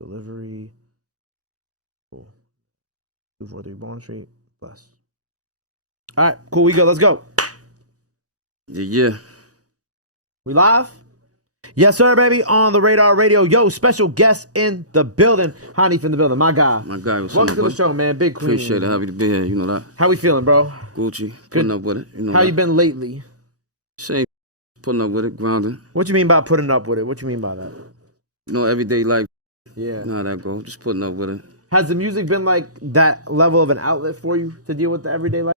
Delivery. Cool. 243 Bond Street. Bless. All right, cool. We go. Let's go. Yeah. We live? Yes, sir, baby. On the Radar Radio. Yo, special guest in the building. Hynief in the building. My guy. What's Welcome to the show, man. Big queen. Appreciate it. Happy to be here. You know that. How we feeling, bro? Gucci. Putting up with it. You know How that. you been lately? Same. Putting up with it. Grounding. What you mean by putting up with it? What you mean by that? You know, everyday life. Yeah. You know how that go. Just putting up with it. Has the music been like that level of an outlet for you to deal with the everyday life?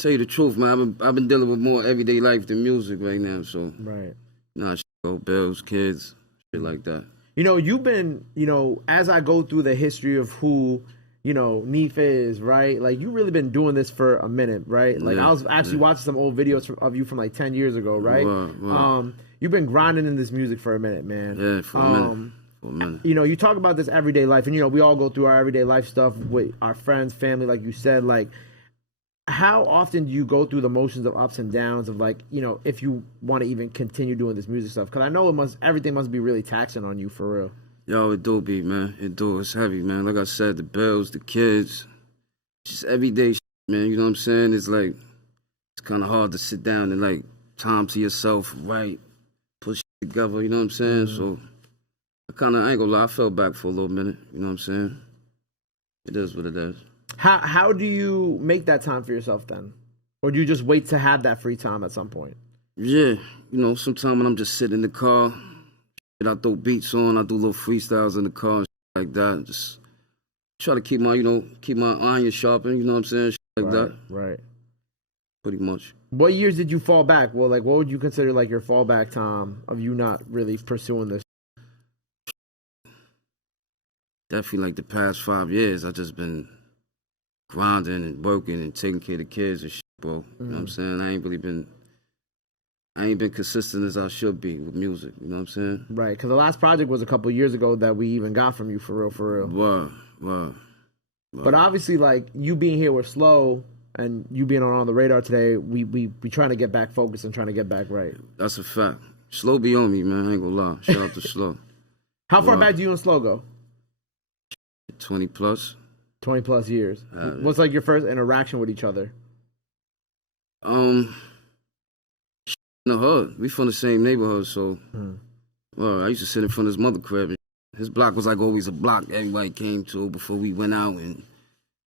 Tell you the truth, man. I've been dealing with more everyday life than music right now. So Right. nah, shit go bills, kids, shit like that. You know, you've been, as I go through the history of who, Nief is, right? Like, you really been doing this for a minute, right? Like, I was actually watching some old videos of you from like 10 years ago, right? Wow. You've been grinding in this music for a minute, man. Yeah, for a minute. For a minute. You talk about this everyday life, and, we all go through our everyday life stuff with our friends, family, like you said. Like, how often do you go through the motions of ups and downs of, like, if you want to even continue doing this music stuff? Because I know everything must be really taxing on you, for real. Yo, it do be, man. It do. It's heavy, man. Like I said, the bills, the kids, just everyday shit, man. You know what I'm saying? It's like, it's kind of hard to sit down and, like, time to yourself, write, put shit together, you know what I'm saying? So, I ain't gonna lie, I fell back for a little minute, you know what I'm saying? It is what it is. How do you make that time for yourself then? Or do you just wait to have that free time at some point? Yeah, sometimes when I'm just sitting in the car, I throw beats on, I do little freestyles in the car and shit like that. Just try to keep my iron sharpened, you know what I'm saying? Shit like that. Right. Pretty much. What years did you fall back? Well, like, what would you consider like your fallback time of you not really pursuing this? Definitely like the past 5 years, I just been grinding and working and taking care of the kids and shit, bro. You know what I'm saying? I ain't been consistent as I should be with music, you know what I'm saying? Right, because the last project was a couple years ago that we even got from you, for real. Wow. But obviously, like, you being here with Slow and you being on the radar today, we trying to get back focused and trying to get back right. That's a fact. Slow be on me, man. I ain't gonna lie. Shout out to Slow. How far back do you and Slow go? 20 plus. 20 plus years. What's like your first interaction with each other? In the hood. We from the same neighborhood, so I used to sit in front of his mother crib. His block was like always a block everybody came to before we went out, and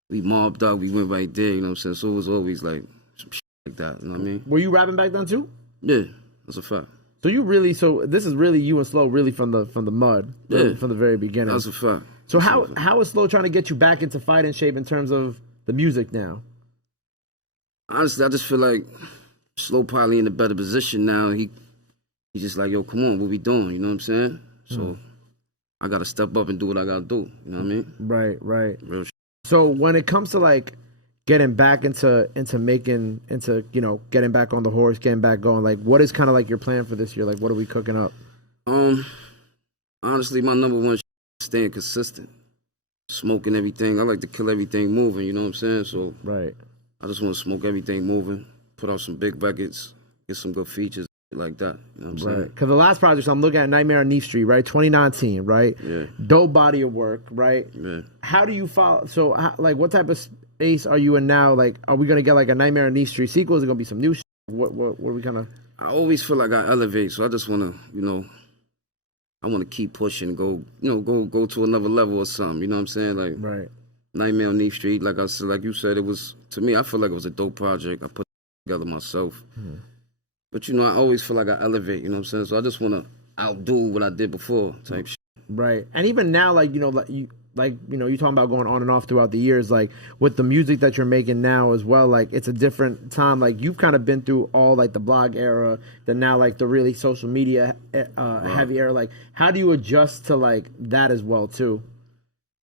we mobbed up, we went right there, you know what I'm saying? So it was always like some shit like that, you know what I mean? Were you rapping back then too? Yeah, that's a fact. So this is really you and Slow really from the mud, yeah, from the very beginning. That's a fact. So how is Slow trying to get you back into fighting shape in terms of the music now? Honestly, I just feel like Slow probably in a better position now. He's just like, yo, come on, what we doing? You know what I'm saying? So I gotta step up and do what I gotta do. You know what I mean? Right. Real shit. So when it comes to like getting back into getting back on the horse, getting back going, like what is kind of like your plan for this year? Like what are we cooking up? Honestly, my number one is staying consistent. Smoking everything. I like to kill everything moving, you know what I'm saying? So right. I just want to smoke everything moving, put out some big records, get some good features like that. You know what I'm saying? Because the last project, so I'm looking at Nightmare on Nief Street, right? 2019, right? Yeah. Dope body of work, right? Yeah. How do you follow? So, like, what type of space are you in now? Like, are we gonna get like a Nightmare on Nief Street sequel? Is it gonna be some new shit? What are we gonna? I always feel like I elevate, so I just wanna, I wanna keep pushing, go to another level or something. You know what I'm saying? Like, right. Nightmare on Nief Street, like I said, like you said, it was, to me, I feel like it was a dope project. I put it together myself. But, I always feel like I elevate, you know what I'm saying? So I just want to outdo what I did before type shit. Right. And even now, like, you talking about going on and off throughout the years, like with the music that you're making now as well, like it's a different time. Like you've kind of been through all like the blog era, then now like the really social media heavy era. Like how do you adjust to like that as well too?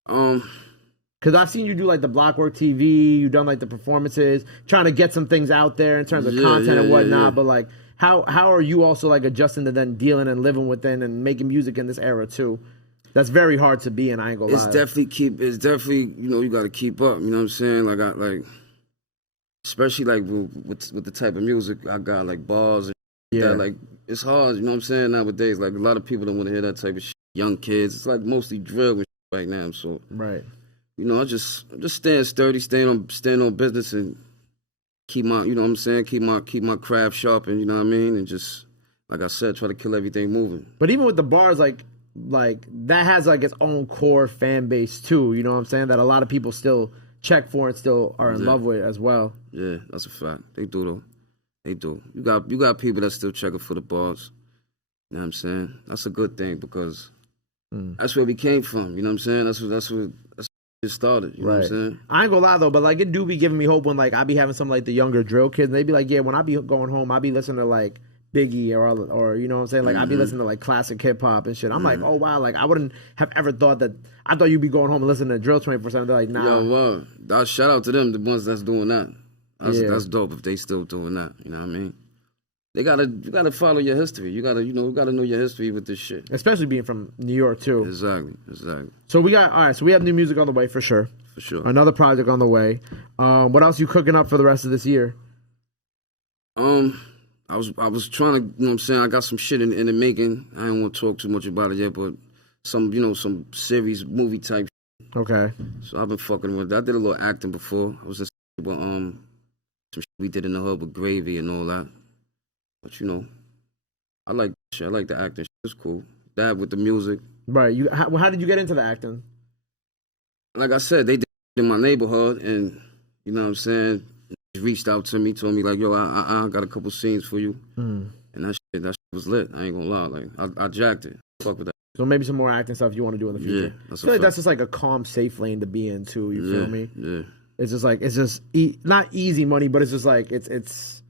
Because I've seen you do like the Blockwork TV, you've done like the performances, trying to get some things out there in terms of content and whatnot. But like, how are you also like adjusting to then dealing and living within and making music in this era too? That's very hard to be in. I ain't gonna lie. It's definitely you got to keep up. You know what I'm saying? Like especially like with the type of music I got, like bars and Yeah. That, like, it's hard, you know what I'm saying, nowadays. Like, a lot of people don't want to hear that type of shit. Young kids. It's like mostly drill and shit right now. So, Right. you know, I'm just staying sturdy, staying on business and keep my, you know what I'm saying, keep my craft sharp and, you know what I mean? And just, like I said, try to kill everything moving. But even with the bars, like that has like its own core fan base too. You know what I'm saying? That a lot of people still check for and still are in love with as well. Yeah, that's a fact. They do though. They do. You got people that still checking for the bars. You know what I'm saying? That's a good thing because that's where we came from. You know what I'm saying? That's what it started. You know what I'm saying? I ain't gonna lie though, but like it do be giving me hope when like I be having some like the younger drill kids. And they be like, yeah, when I be going home, I be listening to like Biggie or you know what I'm saying? Like I be listening to like classic hip hop and shit. I'm like, oh wow, like I wouldn't have ever thought that. I thought you'd be going home and listening to drill 24/7. They're like, nah. Yo, well, shout out to them, the ones that's doing that. That's dope if they still doing that. You know what I mean? You gotta follow your history. You gotta know your history with this shit. Especially being from New York too. Exactly. So we have new music on the way for sure. For sure. Another project on the way. What else you cooking up for the rest of this year? I was trying to, you know what I'm saying, I got some shit in the making. I don't want to talk too much about it yet, but some series, movie type shit. Okay. So I've been fucking with that. I did a little acting before. I was just but some shit we did in the hood with Gravy and all that. But you know, I like shit. I like the acting. It's cool. That with the music. Right. How did you get into the acting? Like I said, they did it in my neighborhood, and you know what I'm saying. Reached out to me, told me like, yo, I got a couple scenes for you, and that shit was lit. I ain't gonna lie, like I jacked it. Fuck with that. So maybe some more acting stuff you want to do in the future. Yeah, I feel like that's just like a calm, safe lane to be in too. You feel me? Yeah. It's just like not easy money, but it's just like it's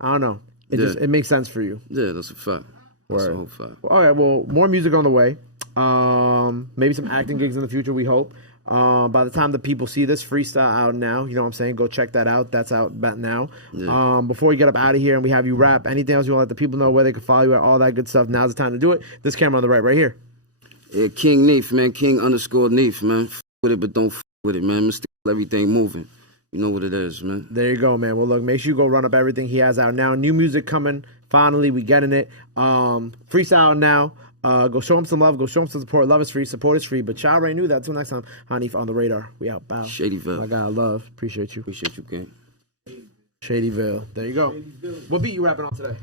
I don't know. It makes sense for you. Yeah, that's a fact. That's a whole fact. All right, well, more music on the way. Maybe some acting gigs in the future. We hope. By the time the people see this, freestyle out now. You know what I'm saying? Go check that out. That's out now. Yeah. Before we get up out of here and we have you rap, anything else you want to let the people know where they can follow you at, all that good stuff, now's the time to do it. This camera on the right here. Yeah, King Nief, man. King_Nief, man. F with it, but don't f with it, man. Mr. Everything moving. You know what it is, man. There you go, man. Well, look, make sure you go run up everything he has out now. New music coming. Finally, we getting it. Freestyle now. Go show him some love. Go show him some support. Love is free. Support is free. But y'all already knew that. Until next time, Hynief on the radar. We out. Bow. Shadyville. My God, love. Appreciate you. Appreciate you, King. Shadyville. There you go. What beat you rapping on today?